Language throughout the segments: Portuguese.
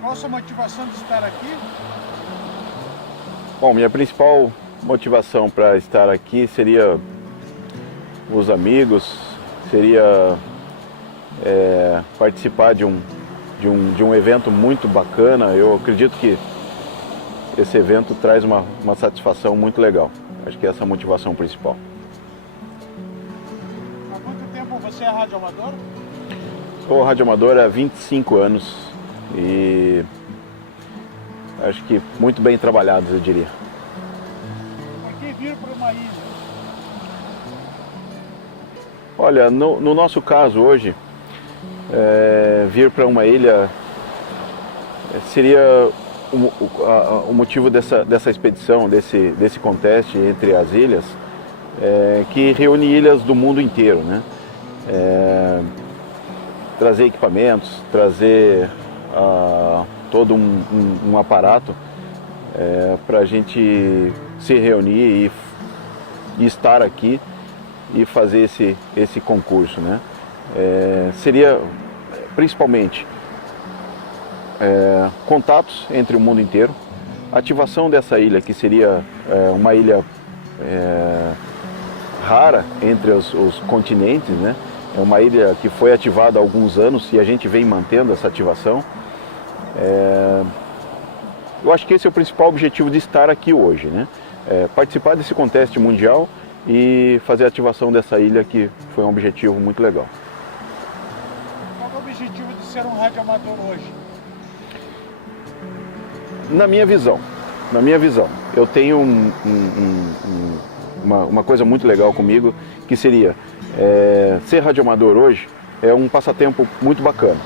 Qual a sua motivação de estar aqui? Bom, minha principal motivação para estar aqui seria os amigos, seria participar de um evento muito bacana. Eu acredito que esse evento traz uma satisfação muito legal. Acho que essa é a motivação principal. Há quanto tempo você é radioamador? Sou radioamador há 25 anos e acho que muito bem trabalhados, eu diria. Por que vir para uma ilha? Olha, no nosso caso hoje, vir para uma ilha seria o motivo dessa expedição, desse contest entre as ilhas, que reúne ilhas do mundo inteiro, né? Trazer equipamentos, trazer todo um aparato para a gente se reunir e estar aqui e fazer esse concurso, né? Seria principalmente contatos entre o mundo inteiro, ativação dessa ilha, que seria uma ilha rara entre os continentes, né? É uma ilha que foi ativada há alguns anos e a gente vem mantendo essa ativação. Eu acho que esse é o principal objetivo de estar aqui hoje, né? Participar desse contest mundial e fazer a ativação dessa ilha, que foi um objetivo muito legal. Qual é o objetivo de ser um radioamador hoje? Na minha visão, eu tenho uma coisa muito legal comigo, que seria ser radioamador hoje é um passatempo muito bacana.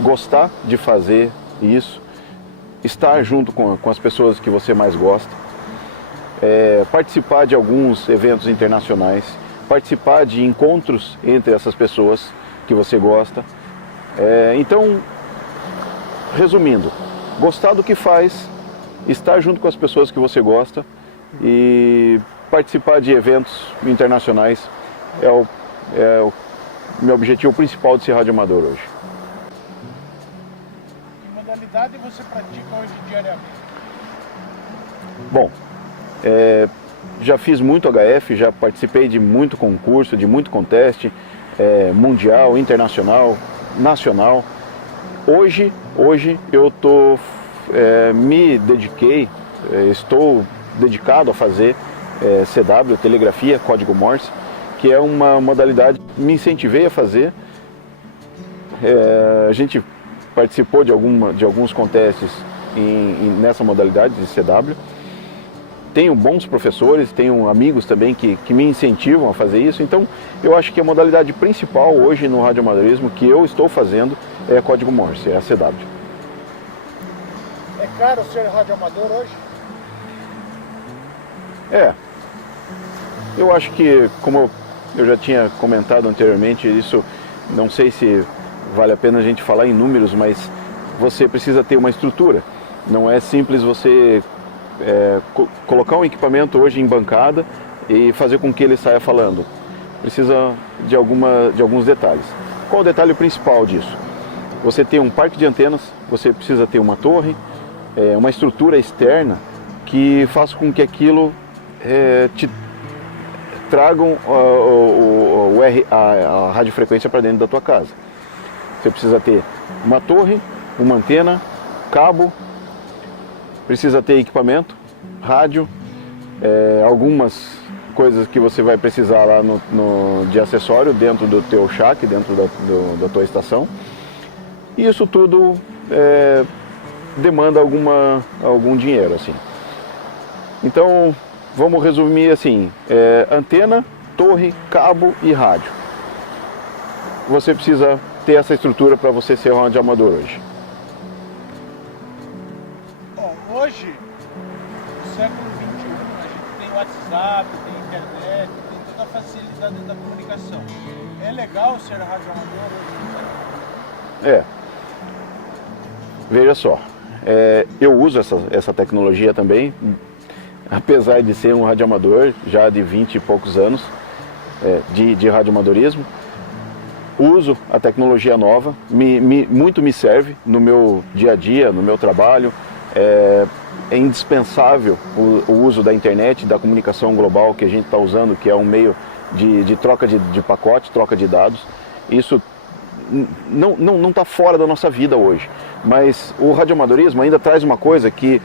Gostar de fazer isso, estar junto com as pessoas que você mais gosta, participar de alguns eventos internacionais, participar de encontros entre essas pessoas que você gosta. Então, resumindo, gostar do que faz, estar junto com as pessoas que você gosta e participar de eventos internacionais é o meu objetivo principal de ser radioamador hoje. Que modalidade você pratica hoje diariamente? Bom, já fiz muito HF, já participei de muito concurso, de muito contest, mundial, internacional, nacional. Hoje eu estou dedicado a fazer CW, telegrafia, código Morse, que é uma modalidade que me incentivei a fazer. A gente participou de alguns contests nessa modalidade de CW. Tenho bons professores, tenho amigos também que me incentivam a fazer isso. Então, eu acho que a modalidade principal hoje no radioamadorismo que eu estou fazendo é código Morse, é a CW. É caro ser radioamador hoje? Eu acho que, como eu já tinha comentado anteriormente, isso não sei se vale a pena a gente falar em números, mas você precisa ter uma estrutura. Não é simples você colocar um equipamento hoje em bancada e fazer com que ele saia falando. Precisa de alguns detalhes. Qual o detalhe principal disso? Você tem um parque de antenas, você precisa ter uma torre, uma estrutura externa que faça com que aquilo te tragam a radiofrequência para dentro da tua casa. Você precisa ter uma torre, uma antena, cabo, precisa ter equipamento, rádio, algumas coisas que você vai precisar lá de acessório dentro do teu shack, dentro da tua estação. E isso tudo demanda algum dinheiro, assim. Então, vamos resumir assim, antena, torre, cabo e rádio. Você precisa ter essa estrutura para você ser um radioamador hoje. Bom, hoje, no século XXI, a gente tem WhatsApp, tem internet, tem toda a facilidade da comunicação. É legal ser radioamador hoje? Veja só, eu uso essa tecnologia também, apesar de ser um radioamador já de 20 e poucos anos de radioamadorismo. uso a tecnologia nova, muito me serve no meu dia a dia, no meu trabalho. É indispensável o uso da internet, da comunicação global que a gente está usando, que é um meio de troca de pacote, troca de dados. Isso não está fora da nossa vida hoje, mas o radioamadorismo ainda traz uma coisa que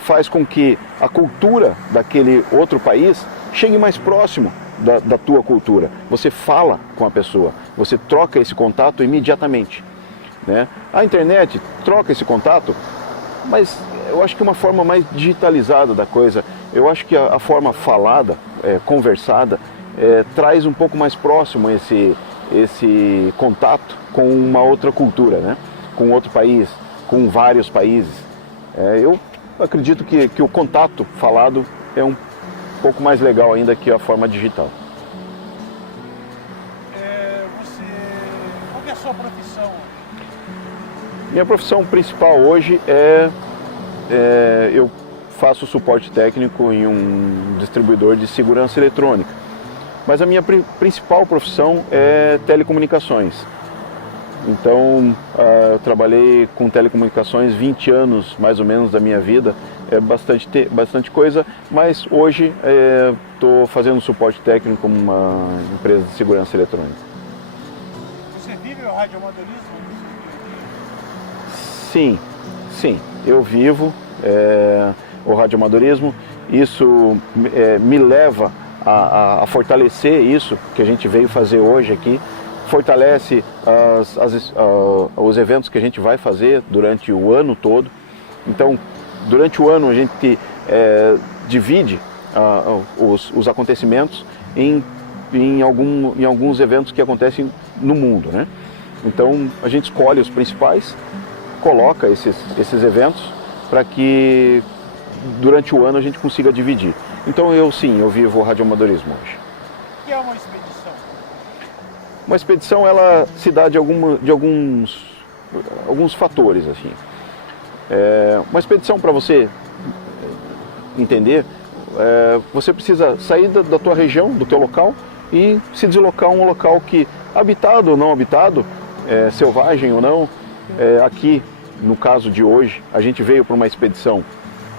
faz com que a cultura daquele outro país chegue mais próximo da tua cultura. Você fala com a pessoa, você troca esse contato imediatamente, né? A internet troca esse contato, mas eu acho que uma forma mais digitalizada da coisa. Eu acho que a forma falada, conversada, traz um pouco mais próximo esse contato com uma outra cultura, né? Com outro país, com vários países. Eu acredito que o contato falado é um pouco mais legal ainda que a forma digital. Qual que é a sua profissão hoje? Minha profissão principal hoje eu faço suporte técnico em um distribuidor de segurança eletrônica. Mas a minha principal profissão é telecomunicações. Então, eu trabalhei com telecomunicações 20 anos, mais ou menos, da minha vida. É bastante coisa, mas hoje estou fazendo suporte técnico em uma empresa de segurança eletrônica. Você vive o radioamadorismo? Sim, eu vivo o radioamadorismo. Isso me leva a fortalecer isso que a gente veio fazer hoje aqui. Fortalece os eventos que a gente vai fazer durante o ano todo. Então, durante o ano a gente divide os acontecimentos em alguns eventos que acontecem no mundo, né? Então, a gente escolhe os principais, coloca esses eventos para que durante o ano a gente consiga dividir. Então, eu vivo o radioamadorismo hoje. O que é uma expedição? Uma expedição, ela se dá de alguns fatores, assim. Uma expedição, para você entender, você precisa sair da tua região, do teu local, e se deslocar a um local que, habitado ou não habitado, selvagem ou não. Aqui, no caso de hoje, a gente veio para uma expedição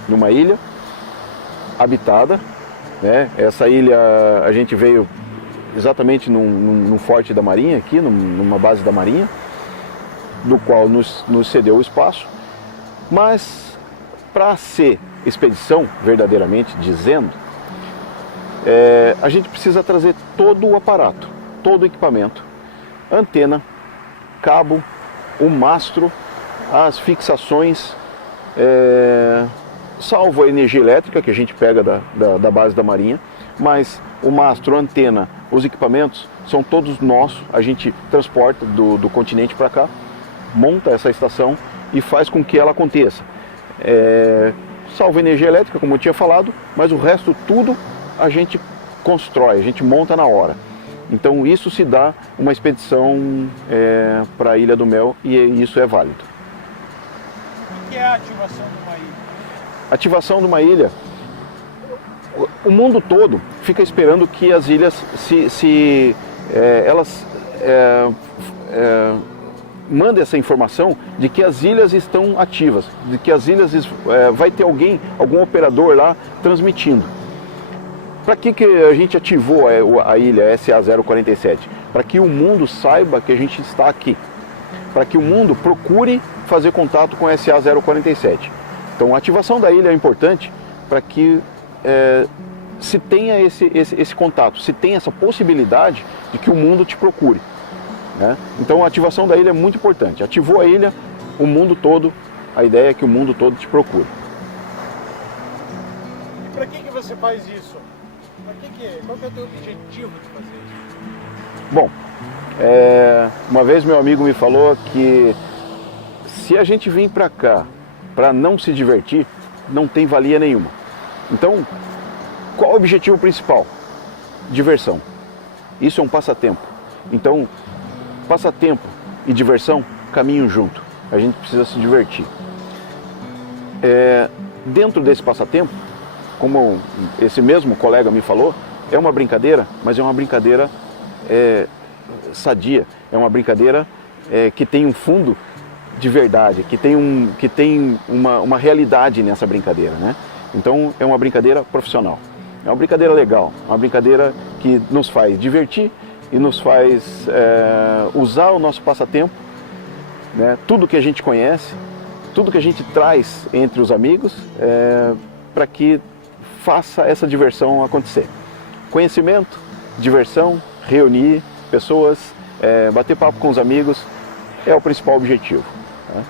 numa ilha habitada, né? Essa ilha a gente veio exatamente num forte da Marinha, aqui, numa base da Marinha, do qual nos cedeu o espaço. Mas, para ser expedição, verdadeiramente dizendo, a gente precisa trazer todo o aparato, todo o equipamento, antena, cabo, o mastro, as fixações, salvo a energia elétrica que a gente pega da base da Marinha, mas o mastro, a antena, os equipamentos são todos nossos. A gente transporta do continente para cá, monta essa estação e faz com que ela aconteça. Salvo a energia elétrica, como eu tinha falado, mas o resto tudo a gente constrói, a gente monta na hora. Então isso se dá uma expedição para a Ilha do Mel, e isso é válido. O que é a ativação de uma ilha? Ativação de uma ilha, o mundo todo fica esperando que as ilhas mandem essa informação de que as ilhas estão ativas, de que as ilhas vai ter algum operador lá transmitindo. Para que a gente ativou a ilha SA-047? Para que o mundo saiba que a gente está aqui, para que o mundo procure fazer contato com a SA-047. Então, a ativação da ilha é importante para que se tenha esse contato, se tenha essa possibilidade de que o mundo te procure, né? Então, a ativação da ilha é muito importante. Ativou a ilha, o mundo todo, a ideia é que o mundo todo te procure. E para que você faz isso? Qual que é o teu objetivo de fazer isso? Bom, uma vez meu amigo me falou que se a gente vir para cá para não se divertir, não tem valia nenhuma. Então, qual é o objetivo principal? Diversão. Isso é um passatempo. Então, passatempo e diversão caminham junto. A gente precisa se divertir. Dentro desse passatempo, como esse mesmo colega me falou, é uma brincadeira, mas é uma brincadeira sadia, é uma brincadeira que tem um fundo de verdade, que tem uma realidade nessa brincadeira, né? Então é uma brincadeira profissional, é uma brincadeira legal, uma brincadeira que nos faz divertir e nos faz usar o nosso passatempo, né? Tudo que a gente conhece, tudo que a gente traz entre os amigos, para que faça essa diversão acontecer. Conhecimento, diversão, reunir pessoas, bater papo com os amigos é o principal objetivo, né?